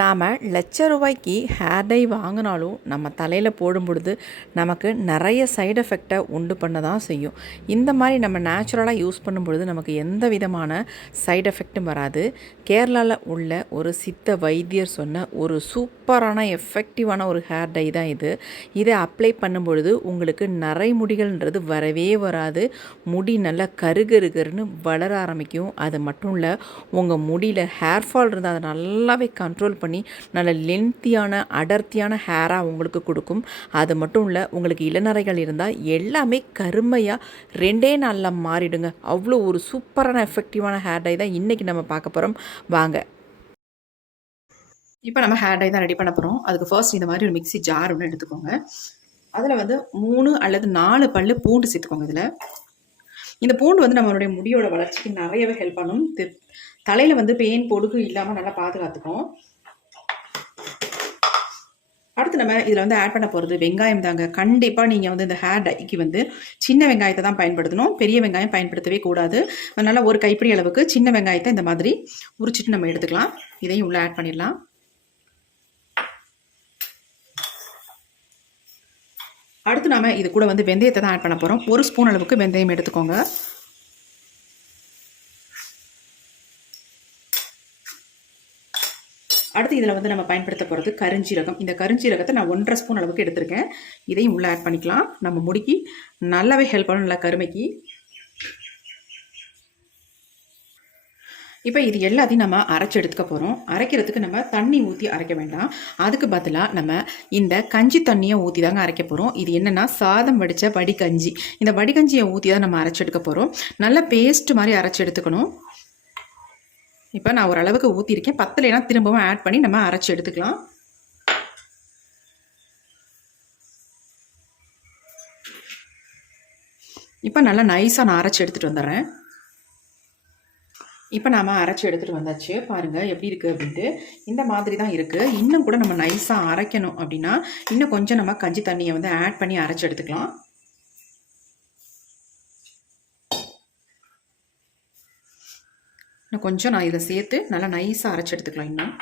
நாம் லட்ச ரூபாய்க்கு ஹேர் டை வாங்கினாலும் நம்ம தலையில் போடும் பொழுது நமக்கு நிறைய சைடு எஃபெக்டை உண்டு பண்ண தான் செய்யும். இந்த மாதிரி நம்ம நேச்சுரலாக யூஸ் பண்ணும் பொழுது நமக்கு எந்த விதமான சைடு எஃபெக்ட்டும் வராது. கேரளாவில் உள்ள ஒரு சித்த வைத்தியர் சொன்ன ஒரு சூப்பரான எஃபெக்டிவான ஒரு ஹேர் டை தான் இது. இதை அப்ளை பண்ணும் பொழுது உங்களுக்கு நிறை முடிகள்ன்றது வரவே வராது. முடி நல்லா கருகருகருன்னு வளர ஆரம்பிக்கும். அது மட்டும் இல்லை, உங்கள் முடியில் ஹேர் ஃபால் இருந்தால் அதை நல்லாவே கண்ட்ரோல் பண்ணி நல்ல லென்த்தியான அடர்த்தியான ஹேராக உங்களுக்கு கொடுக்கும். அது மட்டும் இல்லை, உங்களுக்கு இளநரைகள் இருந்தால் எல்லாமே கருமையாக 2 நாளில் மாறிடுங்க. அவ்வளோ ஒரு சூப்பரான எஃபெக்டிவான ஹேர் டை தான் இன்றைக்கி நம்ம பார்க்க போகிறோம். வாங்க. இப்போ நம்ம ஹேர் டை தான் ரெடி பண்ண போகிறோம். அதுக்கு ஃபர்ஸ்ட் இந்த மாதிரி ஒரு மிக்ஸி ஜார் ஒன்று எடுத்துக்கோங்க. அதில் 3 அல்லது 4 பல்லு பூண்டு சேர்த்துக்கோங்க. இதில் இந்த பூண்டு நம்மளுடைய முடியோட வளர்ச்சிக்கு நிறையவே ஹெல்ப் பண்ணும். தலையில் பெயின் பொடுகு இல்லாமல் நல்லா பாதுகாத்துக்கும். அடுத்து நம்ம இதில் ஆட் பண்ண போகிறது வெங்காயம் தாங்க. கண்டிப்பாக நீங்கள் இந்த ஹேர் டைக்கு சின்ன வெங்காயத்தை தான் பயன்படுத்தணும். பெரிய வெங்காயம் பயன்படுத்தவே கூடாது. அதனால் ஒரு கைப்பிடி அளவுக்கு சின்ன வெங்காயத்தை இந்த மாதிரி உரிச்சிட்டு நம்ம எடுத்துக்கலாம். இதையும் உள்ளே ஆட் பண்ணிடலாம். அடுத்து நாம் இது கூட வெந்தயத்தை தான் ஆட் பண்ண போகிறோம். 1 ஸ்பூன் அளவுக்கு வெந்தயம் எடுத்துக்கோங்க. அடுத்து இதில் நம்ம பயன்படுத்த போகிறது கருஞ்சீரகம். இந்த கருஞ்சீரகத்தை நான் 1.5 ஸ்பூன் அளவுக்கு எடுத்திருக்கேன். இதையும் உள்ளே ஆட் பண்ணிக்கலாம். நம்ம முடிக்கு நல்லாவே ஹெல்ப் பண்ணும், நல்லா கருமைக்கு. இப்போ இது எல்லாத்தையும் நம்ம அரைச்சி எடுத்துக்க போகிறோம். அரைக்கிறதுக்கு நம்ம தண்ணி ஊற்றி அரைக்க வேண்டாம். அதுக்கு பதிலாக நம்ம இந்த கஞ்சி தண்ணியை ஊற்றி தாங்க அரைக்க போகிறோம். இது என்னென்னா சாதம் வடித்த வடிகஞ்சி. இந்த வடிகஞ்சியை ஊற்றி தான் நம்ம அரைச்சி எடுக்க போகிறோம். நல்லா பேஸ்ட் மாதிரி அரைச்சி எடுத்துக்கணும். இப்போ நான் ஓரளவுக்கு ஊற்றிருக்கேன். பத்தலைனா திரும்பவும் ஆட் பண்ணி நம்ம அரைச்சி எடுத்துக்கலாம். இப்போ நல்லா நைஸாக நான் அரைச்சி எடுத்துகிட்டு வந்துடுறேன். இப்போ நாம் அரைச்சி எடுத்துகிட்டு வந்தாச்சு. பாருங்கள் எப்படி இருக்குது அப்படின்ட்டு. இந்த மாதிரி தான் இருக்குது. இன்னும் கூட நம்ம நைஸாக அரைக்கணும் அப்படின்னா இன்னும் கொஞ்சம் நம்ம கஞ்சி தண்ணியை ஆட் பண்ணி அரைச்சி எடுத்துக்கலாம். இன்னும் கொஞ்சம் நான் இதை சேர்த்து நல்லா நைஸாக அரைச்சி எடுத்துக்கலாம். இன்னும்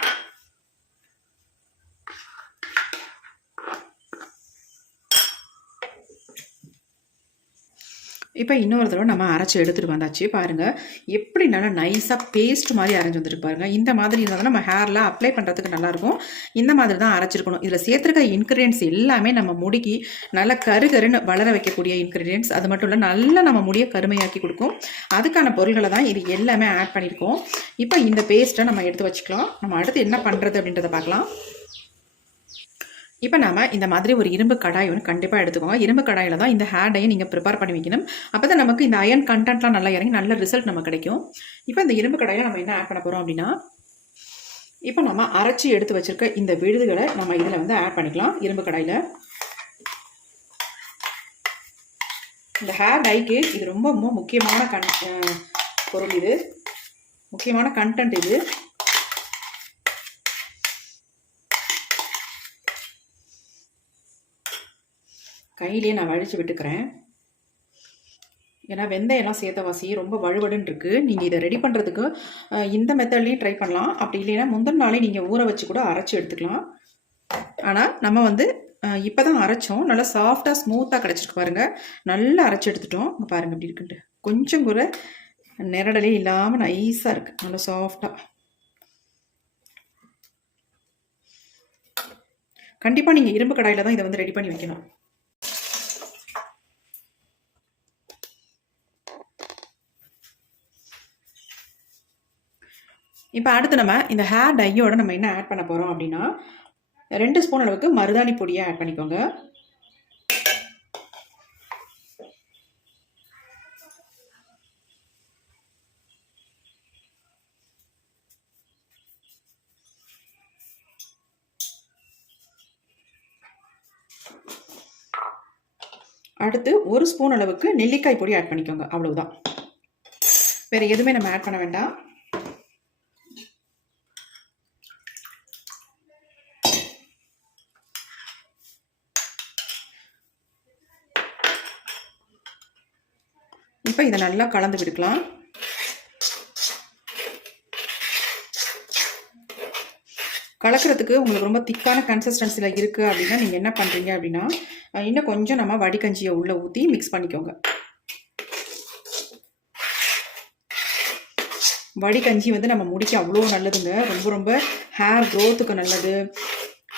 இப்போ இன்னொரு தடவை நம்ம அரைச்சி எடுத்துகிட்டு வந்தாச்சு. பாருங்கள் எப்படி நல்லா நைஸாக பேஸ்ட் மாதிரி அரைஞ்சி வந்துட்டு பாருங்கள். இந்த மாதிரி இருந்தால் நம்ம ஹேரில் அப்ளை பண்ணுறதுக்கு நல்லாயிருக்கும். இந்த மாதிரி தான் அரைச்சிருக்கணும். இதில் சேர்த்துருக்க இன்க்ரீடியன்ஸ் எல்லாமே நம்ம முடிக்கு நல்லா கருகருன்னு வளர வைக்கக்கூடிய இன்க்ரீடியன்ஸ். அது மட்டும் இல்லை, நல்லா நம்ம முடியை கருமையாக்கி கொடுக்கும். அதுக்கான பொருள்களை தான் இது எல்லாமே ஆட் பண்ணியிருக்கோம். இப்போ இந்த பேஸ்ட்டை நம்ம எடுத்து வச்சுக்கலாம். நம்ம அடுத்து என்ன பண்ணுறது அப்படின்றத பார்க்கலாம். இப்போ நாம் இந்த மாதிரி ஒரு இரும்பு கடாய் கண்டிப்பாக எடுத்துக்கோங்க. இரும்பு கடாயில் தான் இந்த ஹேர் டையை நீங்கள் ப்ரிப்பேர் பண்ணி வைக்கணும். அப்போ தான் நமக்கு இந்த அயன் கண்டென்ட்லாம் நல்லா இறங்கி நல்ல ரிசல்ட் நமக்கு கிடைக்கும். இப்போ இந்த இரும்பு கடாயில் நம்ம என்ன ஆட் பண்ண போகிறோம் அப்படின்னா, இப்போ நம்ம அரைச்சி எடுத்து வச்சுருக்க இந்த விழுதுகளை நம்ம இதில் ஆட் பண்ணிக்கலாம். இரும்பு கடாயில் இந்த ஹேர் டைக்கு இது ரொம்ப முக்கியமான பொருள். இது முக்கியமான கண்டென்ட். இது கையிலேயே நான் வழித்து விட்டுக்கிறேன். ஏன்னா வெந்தயம்லாம் சேர்த்தவாசி ரொம்ப வழுவடுன்னு இருக்குது. நீங்கள் இதை ரெடி பண்ணுறதுக்கு இந்த மெத்தட்லேயும் ட்ரை பண்ணலாம். அப்படி இல்லைன்னா முந்தின நாளே நீங்கள் ஊற வச்சு கூட அரைச்சி எடுத்துக்கலாம். ஆனால் நம்ம இப்போ தான் அரைச்சோம். நல்லா சாஃப்டாக ஸ்மூத்தாக கிடச்சிருக்கு பாருங்கள். நல்லா அரைச்சி எடுத்துட்டோம். பாருங்கள் எப்படி இருக்குன்ட்டு. கொஞ்சம் கூட நிரடலே இல்லாமல் நைஸாக இருக்குது. நல்லா சாஃப்டாக. கண்டிப்பாக நீங்கள் இரும்பு கடாயில் தான் இதை ரெடி பண்ணி வைக்கணும். இப்போ அடுத்து நம்ம இந்த ஹேர் டையோட நம்ம என்ன ஆட் பண்ண போகிறோம் அப்படின்னா, 2 ஸ்பூன் அளவுக்கு மருதாணி பொடியை ஆட் பண்ணிக்கோங்க. அடுத்து 1 ஸ்பூன் அளவுக்கு நெல்லிக்காய் பொடி ஆட் பண்ணிக்கோங்க. அவ்வளவுதான், வேறு எதுவுமே நம்ம ஆட் பண்ண வேண்டாம். இப்போ இதை நல்லா கலந்து விட்டுக்கலாம். கலக்கிறதுக்கு உங்களுக்கு ரொம்ப திக்கான கன்சிஸ்டன்சியில் இருக்குது அப்படின்னா நீங்கள் என்ன பண்ணுறீங்க அப்படின்னா இன்னும் கொஞ்சம் நம்ம வடிகஞ்சியை உள்ளே ஊற்றி மிக்ஸ் பண்ணிக்கோங்க. வடிகஞ்சி வந்து நம்ம முடிக்க அவ்வளோ நல்லதுங்க. ரொம்ப ரொம்ப ஹேர் க்ரோத்துக்கு நல்லது.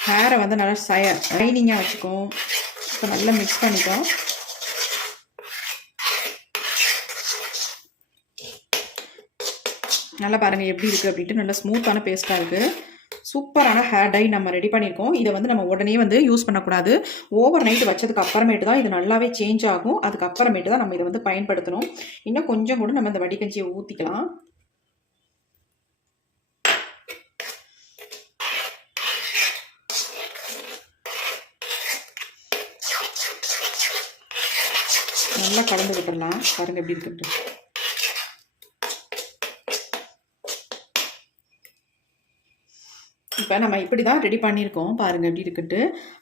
ஹேரை வந்து நல்லா ஷைனிங்காக வச்சுக்கும். இப்போ நல்லா மிக்ஸ் பண்ணிட்டோம். நல்லா பாருங்கள் எப்படி இருக்குது அப்படின்ட்டு. நல்லா ஸ்மூத்தான பேஸ்ட்டாக இருக்குது. சூப்பரான ஹேர் டை நம்ம ரெடி பண்ணியிருக்கோம். இதை வந்து நம்ம உடனே வந்து யூஸ் பண்ணக்கூடாது. ஓவர் நைட் வச்சதுக்கு அப்புறமேட்டு தான் இது நல்லாவே சேஞ்ச் ஆகும். அதுக்கப்புறமேட்டு தான் நம்ம இதை வந்து பயன்படுத்தணும். இன்னும் கொஞ்சம் கூட நம்ம இந்த வடிகஞ்சியை ஊற்றிக்கலாம். நல்லா கலந்து விட்டுடலாம். பாருங்கள் எப்படி இருக்குன்ட்டு. இப்போ நம்ம இப்படி தான் ரெடி பண்ணியிருக்கோம். பாருங்கள் எப்படி இருக்குன்ட்டு.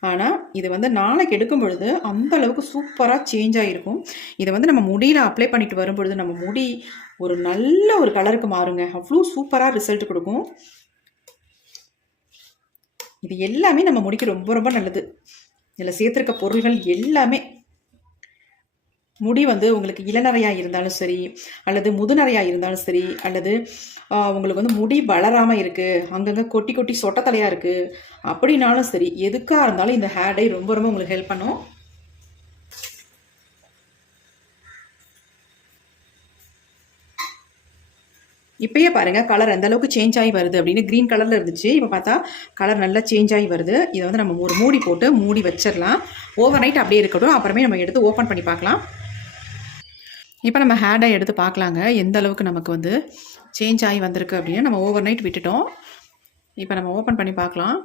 ஆனால் இது வந்து நாளைக்கு எடுக்கும் பொழுது அந்த அளவுக்கு சூப்பராக சேஞ்ச் ஆகிருக்கும். இதை வந்து நம்ம முடியில் அப்ளை பண்ணிட்டு வரும்பொழுது நம்ம முடி ஒரு நல்ல ஒரு கலருக்கு மாறுங்க. அவ்வளோ சூப்பராக ரிசல்ட் கொடுக்கும். இது எல்லாமே நம்ம முடிக்கு ரொம்ப ரொம்ப நல்லது. இதில் சேர்த்துருக்க பொருள்கள் எல்லாமே முடி வந்து உங்களுக்கு இளநரையாக இருந்தாலும் சரி, அல்லது முதுநரையாக இருந்தாலும் சரி, அல்லது உங்களுக்கு வந்து முடி வளராமல் இருக்குது, அங்கங்கே கொட்டி கொட்டி சொட்டத்தலையாக இருக்குது அப்படின்னாலும் சரி, எதுக்காக இருந்தாலும் இந்த ஹேர் டை ரொம்ப ரொம்ப உங்களுக்கு ஹெல்ப் பண்ணும். இப்பயே பாருங்கள் கலர் எந்த அளவுக்கு சேஞ்ச் ஆகி வருது அப்படின்னு. க்ரீன் கலரில் இருந்துச்சு, இப்போ பார்த்தா கலர் நல்லா சேஞ்ச் ஆகி வருது. இதை வந்து நம்ம ஒரு மூடி போட்டு மூடி வச்சிடலாம். ஓவர் நைட் அப்படியே இருக்கட்டும். அப்புறமே நம்ம எடுத்து ஓப்பன் பண்ணி பார்க்கலாம். இப்போ நம்ம ஹேர் டை எடுத்து பார்க்கலாங்க எந்த அளவுக்கு நமக்கு வந்து சேஞ்ச் ஆகி வந்திருக்கு அப்படின்னு. நம்ம ஓவர் நைட் விட்டுட்டோம். இப்போ நம்ம ஓப்பன் பண்ணி பார்க்கலாம்.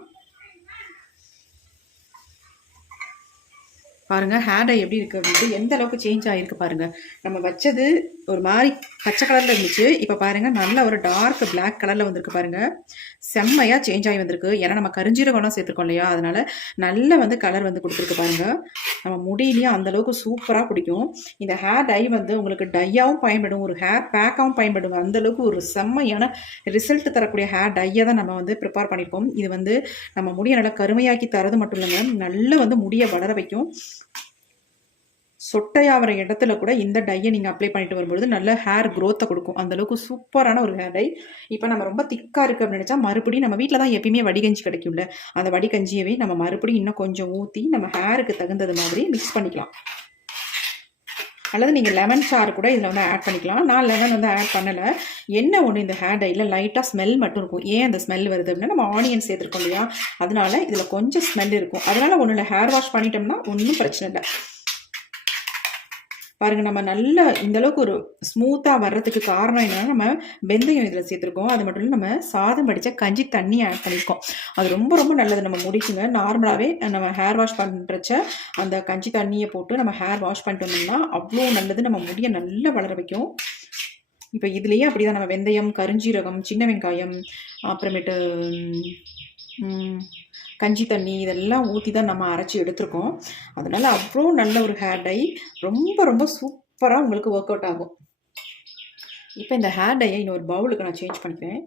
பாருங்கள் ஹேர் டை எப்படி இருக்குது அப்படின்ட்டு. எந்த அளவுக்கு சேஞ்ச் ஆகிருக்கு பாருங்கள். நம்ம வச்சது ஒரு மாதிரி பச்சை கலரில் இருந்துச்சு, இப்போ பாருங்கள் நல்ல ஒரு டார்க் பிளாக் கலரில் வந்திருக்கு பாருங்கள். செம்மையாக சேஞ்ச் ஆகி வந்திருக்கு. ஏன்னா நம்ம கரிஞ்சீரகம்லாம் சேர்த்துருக்கோம் இல்லையா, அதனால் நல்ல வந்து கலர் வந்து கொடுத்துருக்கு பாருங்கள். நம்ம முடியிலையும் அந்தளவுக்கு சூப்பராக பிடிக்கும். இந்த ஹேர் டை வந்து உங்களுக்கு டையாகவும் பயன்படும், ஒரு ஹேர் பேக்காகவும் பயன்படும். அந்தளவுக்கு ஒரு செம்மையான ரிசல்ட் தரக்கூடிய ஹேர் டையை தான் நம்ம வந்து ப்ரிப்பேர் பண்ணியிருக்கோம். இது வந்து நம்ம முடியை நல்லா கருமையாக்கி தரது மட்டும் இல்லைங்க, நல்லா வந்து முடியை வளர வைக்கும். சொட்டையாகிற இடத்துல கூட இந்த டையை நீங்கள் அப்ளை பண்ணிட்டு வரும்பொழுது நல்ல ஹேர் க்ரோத்தை கொடுக்கும். அந்தளவுக்கு சூப்பரான ஒரு ஹேர் டை. இப்போ நம்ம ரொம்ப திக்காக இருக்குது அப்படின்னு நினச்சா மறுபடியும் நம்ம வீட்டில் தான் எப்பயுமே வடிகஞ்சி கிடைக்கும்ல, அந்த வடிகஞ்சியவே நம்ம மறுபடியும் இன்னும் கொஞ்சம் ஊற்றி நம்ம ஹேருக்கு தகுந்தது மாதிரி மிக்ஸ் பண்ணிக்கலாம். அல்லது நீங்கள் லெமன் சாறு கூட இதில் வந்து ஆட் பண்ணிக்கலாம். நான் லெமன் வந்து ஆட் பண்ணலை. என்ன ஒன்று, இந்த ஹேர் டையில் லைட்டாக ஸ்மெல் மட்டும் இருக்கும். ஏன் அந்த ஸ்மெல் வருது அப்படின்னா நம்ம ஆனியன் சேர்த்துருக்கோம் இல்லையா, அதனால இதில் கொஞ்சம் ஸ்மெல் இருக்கும். அதனால் ஒன்றும் இல்லை, ஹேர் வாஷ் பண்ணிட்டோம்னா ஒன்றும் பிரச்சனை இல்லை. பாருங்கள் நம்ம நல்ல இந்தளவுக்கு ஒரு ஸ்மூத்தாக வர்றதுக்கு காரணம் என்னென்னா நம்ம வெந்தயம் இதில் சேர்த்துருக்கோம். அது மட்டும் இல்லை நம்ம சாதம் வடித்த கஞ்சி தண்ணி ஆட் பண்ணியிருக்கோம். அது ரொம்ப ரொம்ப நல்லது. நம்ம முடிக்குங்க நார்மலாகவே நம்ம ஹேர் வாஷ் பண்ணுறச்ச அந்த கஞ்சி தண்ணியை போட்டு நம்ம ஹேர் வாஷ் பண்ணிட்டு வந்தோம்னா அவ்வளோ நல்லது. நம்ம முடியை நல்லா வளர வைக்கும். இப்போ இதுலேயே அப்படி தான் நம்ம வெந்தயம், கருஞ்சீரகம், சின்ன வெங்காயம், அப்புறமேட்டு கஞ்சி தண்ணி இதெல்லாம் ஊற்றி தான் நம்ம அரைச்சி எடுத்துருக்கோம். அதனால் அவ்வளோ நல்ல ஒரு ஹேர் டை, ரொம்ப ரொம்ப சூப்பராக உங்களுக்கு ஒர்க் அவுட் ஆகும். இப்போ இந்த ஹேர் டையை இன்னொரு பவுலுக்கு நான் சேஞ்ச் பண்ணிக்கிறேன்.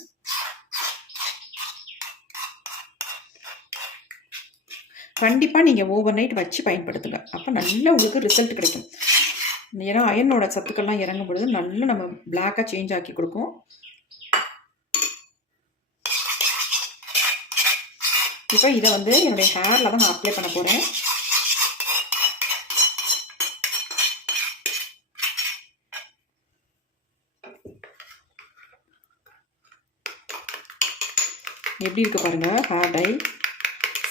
கண்டிப்பாக நீங்கள் ஓவர் நைட் வச்சு பயன்படுத்துங்க, அப்போ நல்ல உங்களுக்கு ரிசல்ட் கிடைக்கும். ஏன்னா அயனோட சத்துக்கள்லாம் இறங்கும் பொழுது நல்லா நம்ம பிளாக்காக சேஞ்ச் ஆக்கி கொடுக்கும். இப்போ இதை வந்து என்னுடைய ஹேரில் தான் நான் அப்ளை பண்ண போகிறேன். எப்படி இருக்குது பாருங்கள் ஹேர் டை,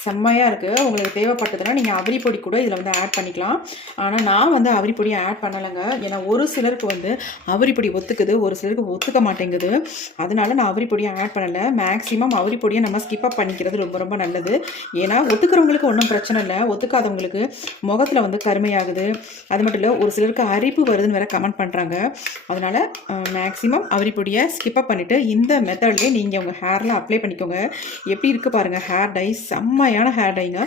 செம்மையாக இருக்குது. உங்களுக்கு தேவைப்பட்டதுன்னா நீங்கள் அவிரி பொடி கூட இதில் வந்து ஆட் பண்ணிக்கலாம். ஆனால் நான் வந்து அவிரி பொடியை ஆட் பண்ணலைங்க. ஏன்னா ஒரு சிலருக்கு வந்து அவிரி பொடி ஒத்துக்குது, ஒரு சிலருக்கு ஒத்துக்க மாட்டேங்குது. அதனால நான் அவிரி பொடியை ஆட் பண்ணலை. மேக்ஸிமம் அவிரி பொடியை நம்ம ஸ்கிப்பப் பண்ணிக்கிறது ரொம்ப ரொம்ப நல்லது. ஏன்னா ஒத்துக்கிறவங்களுக்கு ஒன்றும் பிரச்சனை இல்லை, ஒத்துக்காதவங்களுக்கு முகத்தில் வந்து கருமையாகுது. அது மட்டும் இல்லை ஒரு சிலருக்கு அரிப்பு வருதுன்னு வேறு கமெண்ட் பண்ணுறாங்க. அதனால் மேக்ஸிமம் அவிரி பொடியை ஸ்கிப்பப் பண்ணிவிட்டு இந்த மெத்தட்லேயே நீங்கள் உங்கள் ஹேரில் அப்ளை பண்ணிக்கோங்க. எப்படி இருக்குது பாருங்கள் ஹேர் டை செம்ம செம்மையான ஹேர் டைங்க,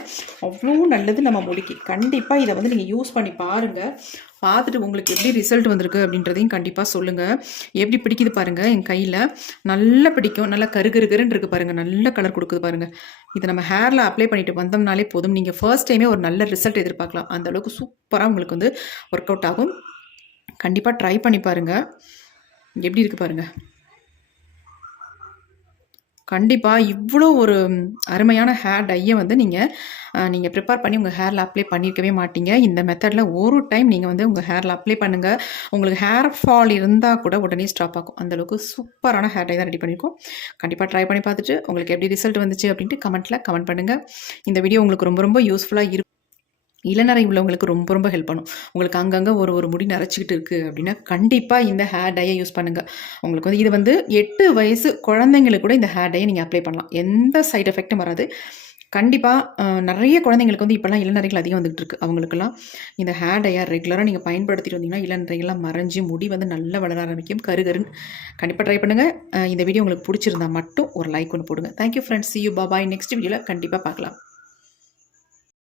அவ்வளோ நல்லது நம்ம முடிக்கு. கண்டிப்பாக இதை வந்து நீங்கள் யூஸ் பண்ணி பாருங்கள். பார்த்துட்டு உங்களுக்கு எப்படி ரிசல்ட் வந்திருக்கு அப்படின்றதையும் கண்டிப்பாக சொல்லுங்கள். எப்படி பிடிக்குது பாருங்கள், என் கையில் நல்லா பிடிக்கும். நல்லா கருன்னு இருக்குது பாருங்கள், நல்ல கலர் கொடுக்குது பாருங்கள். இதை நம்ம ஹேரில் அப்ளை பண்ணிட்டு வந்தோம்னாலே போதும், நீங்கள் ஃபர்ஸ்ட் டைமே ஒரு நல்ல ரிசல்ட் எதிர்பார்க்கலாம். அந்தளவுக்கு சூப்பராக உங்களுக்கு வந்து ஒர்க் அவுட் ஆகும். கண்டிப்பாக ட்ரை பண்ணி பாருங்கள். எப்படி இருக்குது பாருங்கள். கண்டிப்பாக இவ்வளோ ஒரு அருமையான ஹேர் டையை வந்து நீங்கள் ப்ரிப்பேர் பண்ணி உங்கள் ஹேரில் அப்ளை பண்ணியிருக்கவே மாட்டீங்க. இந்த மெத்தடில் ஒரு டைம் நீங்கள் வந்து உங்கள் ஹேரில் அப்ளை பண்ணுங்கள். உங்களுக்கு ஹேர் ஃபால் இருந்தால் கூட உடனே ஸ்டாப் ஆகும். அந்தளவுக்கு சூப்பரான ஹேர் டை தான் ரெடி பண்ணியிருக்கோம். கண்டிப்பாக ட்ரை பண்ணி பார்த்துட்டு உங்களுக்கு எப்படி ரிசல்ட் வந்துச்சு அப்படின்ட்டு கமெண்ட் பண்ணுங்கள். இந்த வீடியோ உங்களுக்கு ரொம்ப ரொம்ப யூஸ்ஃபுல்லாக இருக்கும். இளநரை உள்ளவங்களுக்கு ரொம்ப ரொம்ப ஹெல்ப் பண்ணும். உங்களுக்கு அங்கங்கே ஒரு முடி நரைச்சிக்கிட்டு இருக்குது அப்படின்னா கண்டிப்பாக இந்த ஹேர் டையை யூஸ் பண்ணுங்கள். உங்களுக்கு வந்து இது வந்து 8 வயசு குழந்தைங்களுக்கு கூட இந்த ஹேர் டையை நீங்கள் அப்ளை பண்ணலாம். எந்த சைட் எஃபெக்ட்டும் வராது. கண்டிப்பாக நிறைய குழந்தைங்களுக்கு வந்து இப்போல்லாம் இளநரைகள் அதிகம் வந்துகிட்டு இருக்குது. அவங்களுக்கெல்லாம் இந்த ஹேர் டையை ரெகுலராக நீங்கள் பயன்படுத்திட்டு வந்தீங்கன்னா இளநரைகள்லாம் மறைஞ்சி முடி வந்து நல்லா வளர ஆரம்பிக்கும். கருன்னு கண்டிப்பாக ட்ரை பண்ணுங்கள். இந்த வீடியோ உங்களுக்கு பிடிச்சிருந்தா மட்டும் ஒரு லைக் ஒன்று போடுங்க. Thank you friends. see you. bye. Next வீடியோவில் கண்டிப்பாக பார்க்கலாம்.